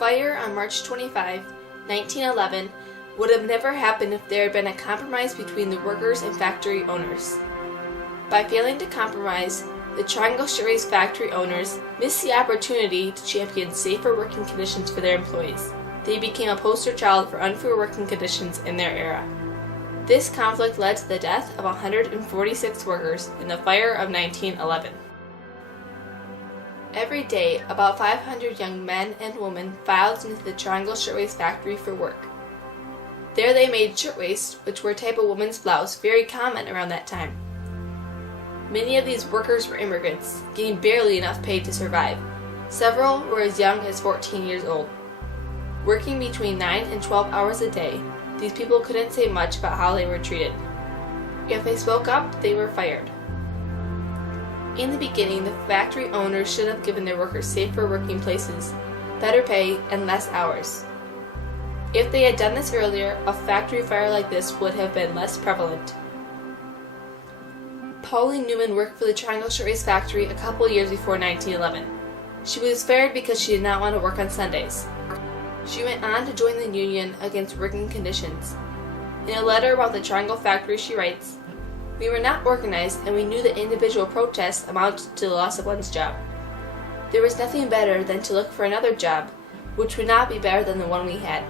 fire on March 25, 1911 would have never happened if there had been a compromise between the workers and factory owners. By failing to compromise, the Triangle Shirtwaist factory owners missed the opportunity to champion safer working conditions for their employees. They became a poster child for unfair working conditions in their era. This conflict led to the death of 146 workers in the fire of 1911. Every day, about 500 young men and women filed into the Triangle Shirtwaist factory for work. There they made shirtwaists, which were a type of woman's blouse very common around that time. Many of these workers were immigrants, getting barely enough pay to survive. Several were as young as 14 years old. Working between 9 and 12 hours a day, these people couldn't say much about how they were treated. If they spoke up, they were fired. In the beginning, the factory owners should have given their workers safer working places, better pay, and less hours. If they had done this earlier, a factory fire like this would have been less prevalent. Pauline Newman worked for the Triangle Shirtwaist factory a couple years before 1911. She was fired because she did not want to work on Sundays. She went on to join the union against working conditions. In a letter about the Triangle factory, she writes, "We were not organized, and we knew that individual protests amounted to the loss of one's job. There was nothing better than to look for another job, which would not be better than the one we had.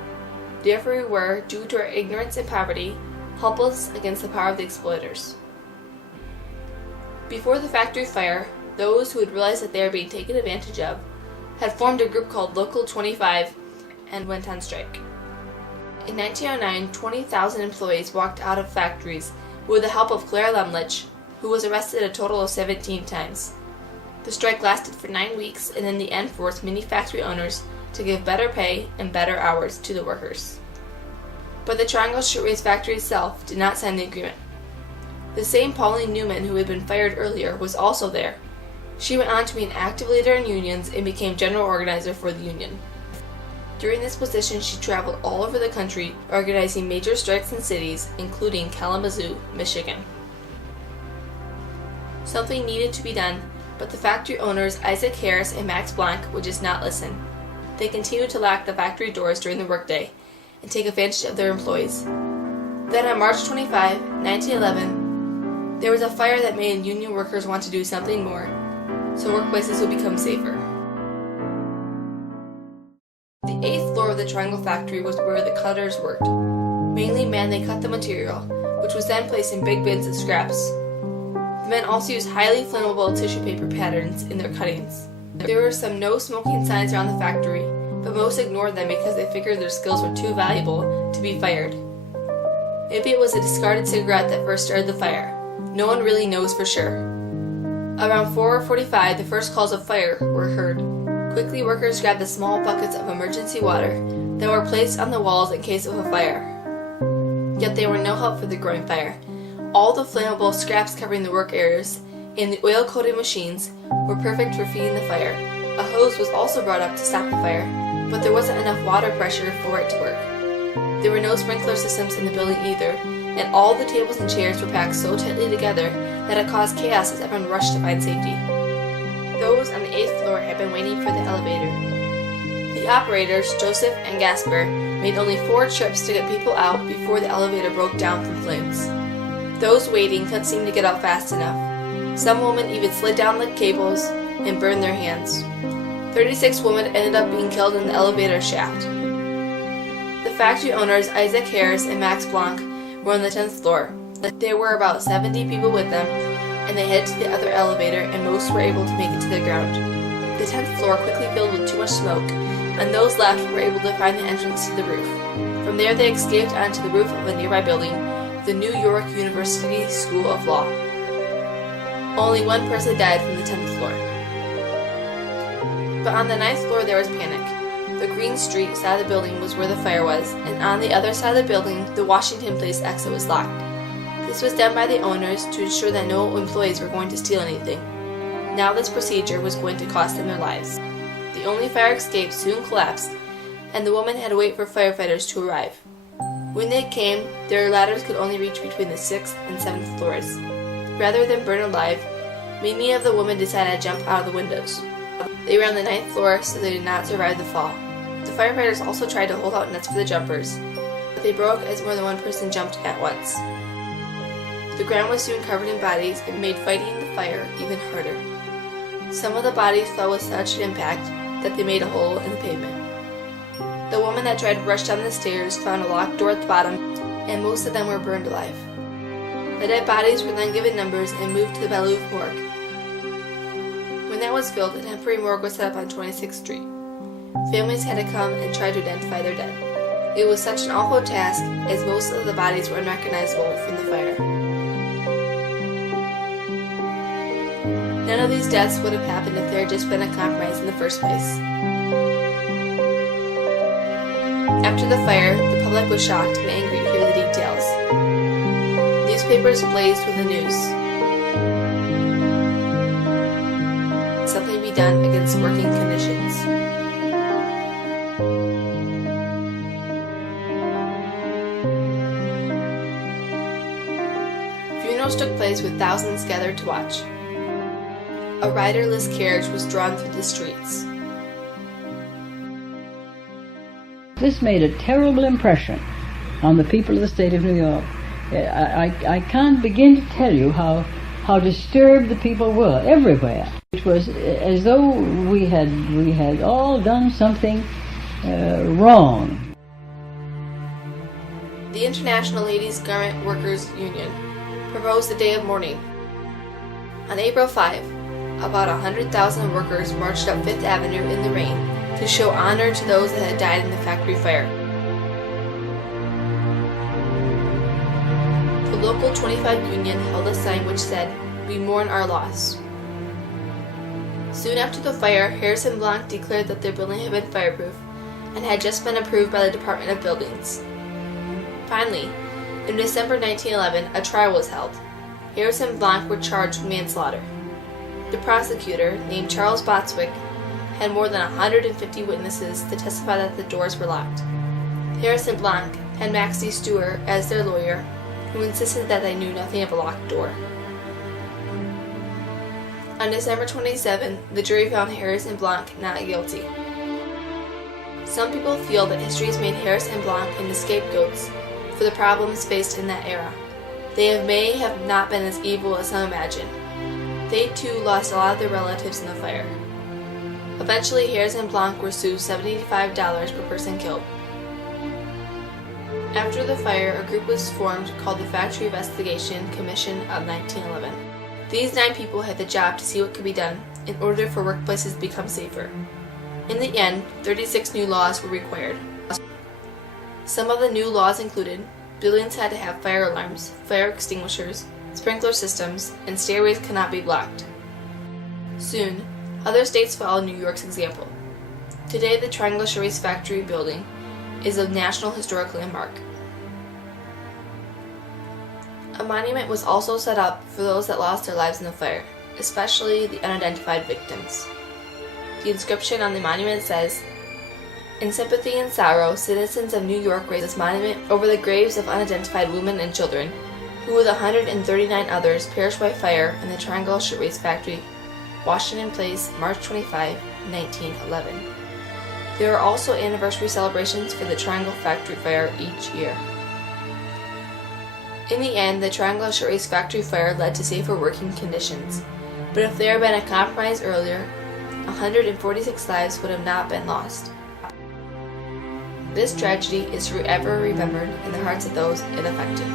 Therefore we were, due to our ignorance and poverty, helpless against the power of the exploiters." Before the factory fire, those who had realized that they were being taken advantage of had formed a group called Local 25 and went on strike. In 1909, 20,000 employees walked out of factories with the help of Clara Lemlich, who was arrested a total of 17 times. The strike lasted for 9 weeks and in the end forced many factory owners to give better pay and better hours to the workers. But the Triangle Shirtwaist factory itself did not sign the agreement. The same Pauline Newman who had been fired earlier was also there. She went on to be an active leader in unions and became general organizer for the union. During this position, she traveled all over the country, organizing major strikes in cities, including Kalamazoo, Michigan. Something needed to be done, but the factory owners Isaac Harris and Max Blanc would just not listen. They continued to lock the factory doors during the workday and take advantage of their employees. Then on March 25, 1911, there was a fire that made union workers want to do something more, so workplaces would become safer. The 8th floor of the Triangle factory was where the cutters worked. Mainly men, they cut the material, which was then placed in big bins of scraps. The men also used highly flammable tissue paper patterns in their cuttings. There were some no smoking signs around the factory, but most ignored them because they figured their skills were too valuable to be fired. Maybe it was a discarded cigarette that first started the fire. No one really knows for sure. Around 4:45, the first calls of fire were heard. Quickly, workers grabbed the small buckets of emergency water that were placed on the walls in case of a fire. Yet they were no help for the growing fire. All the flammable scraps covering the work areas and the oil-coated machines were perfect for feeding the fire. A hose was also brought up to stop the fire, but there wasn't enough water pressure for it to work. There were no sprinkler systems in the building either, and all the tables and chairs were packed so tightly together that it caused chaos as everyone rushed to find safety. Those on the 8th floor had been waiting for the elevator. The operators, Joseph and Gasper, made only 4 trips to get people out before the elevator broke down from flames. Those waiting couldn't seem to get out fast enough. Some women even slid down the cables and burned their hands. 36 women ended up being killed in the elevator shaft. The factory owners, Isaac Harris and Max Blanc, were on the 10th floor. There were about 70 people with them, and they headed to the other elevator, and most were able to make it to the ground. The 10th floor quickly filled with too much smoke, and those left were able to find the entrance to the roof. From there they escaped onto the roof of a nearby building, the New York University School of Law. Only one person died from the 10th floor. But on the 9th floor there was panic. The Green Street side of the building was where the fire was, and on the other side of the building, the Washington Place exit was locked. This was done by the owners to ensure that no employees were going to steal anything. Now this procedure was going to cost them their lives. The only fire escape soon collapsed, and the women had to wait for firefighters to arrive. When they came, their ladders could only reach between the 6th and 7th floors. Rather than burn alive, many of the women decided to jump out of the windows. They were on the 9th floor, so they did not survive the fall. The firefighters also tried to hold out nets for the jumpers, but they broke as more than one person jumped at once. The ground was soon covered in bodies and made fighting the fire even harder. Some of the bodies fell with such an impact that they made a hole in the pavement. The woman that tried to rush down the stairs found a locked door at the bottom, and most of them were burned alive. The dead bodies were then given numbers and moved to the Bellevue morgue. When that was filled, a temporary morgue was set up on 26th Street. Families had to come and try to identify their dead. It was such an awful task, as most of the bodies were unrecognizable from the fire. None of these deaths would have happened if there had just been a compromise in the first place. After the fire, the public was shocked and angry to hear the details. Newspapers blazed with the news. Something be done against working conditions. Funerals took place with thousands gathered to watch. A riderless carriage was drawn through the streets. This made a terrible impression on the people of the state of New York. I can't begin to tell you how disturbed the people were everywhere. It was as though we had all done something wrong. The International Ladies Garment Workers Union proposed a day of mourning. On April 5, about 100,000 workers marched up Fifth Avenue in the rain to show honor to those that had died in the factory fire. The local 25 union held a sign which said, "We mourn our loss." Soon after the fire, Harrison Blanc declared that their building had been fireproof and had just been approved by the Department of Buildings. Finally, in December 1911, a trial was held. Harrison Blanc were charged with manslaughter. The prosecutor, named Charles Botswick, had more than 150 witnesses to testify that the doors were locked. Harrison Blanc had Maxie Stewart as their lawyer, who insisted that they knew nothing of a locked door. On December 27, the jury found Harrison Blanc not guilty. Some people feel that history has made Harrison Blanc into scapegoats for the problems faced in that era. They may have not been as evil as some imagine. They too lost a lot of their relatives in the fire. Eventually, Harrison Blanc were sued $75 per person killed. After the fire, a group was formed called the Factory Investigation Commission of 1911. These 9 people had the job to see what could be done in order for workplaces to become safer. In the end, 36 new laws were required. Some of the new laws included buildings had to have fire alarms, fire extinguishers, sprinkler systems, and stairways could not be blocked. Soon, other states followed New York's example. Today, the Triangle Shirtwaist factory building is a National Historic Landmark. A monument was also set up for those that lost their lives in the fire, especially the unidentified victims. The inscription on the monument says, "In sympathy and sorrow, citizens of New York raise this monument over the graves of unidentified women and children, who with 139 others perished by fire in the Triangle Shirtwaist factory, Washington Place, March 25, 1911. There are also anniversary celebrations for the Triangle Factory Fire each year. In the end, the Triangle Shirtwaist factory fire led to safer working conditions, but if there had been a compromise earlier, 146 lives would have not been lost. This tragedy is forever remembered in the hearts of those it affected.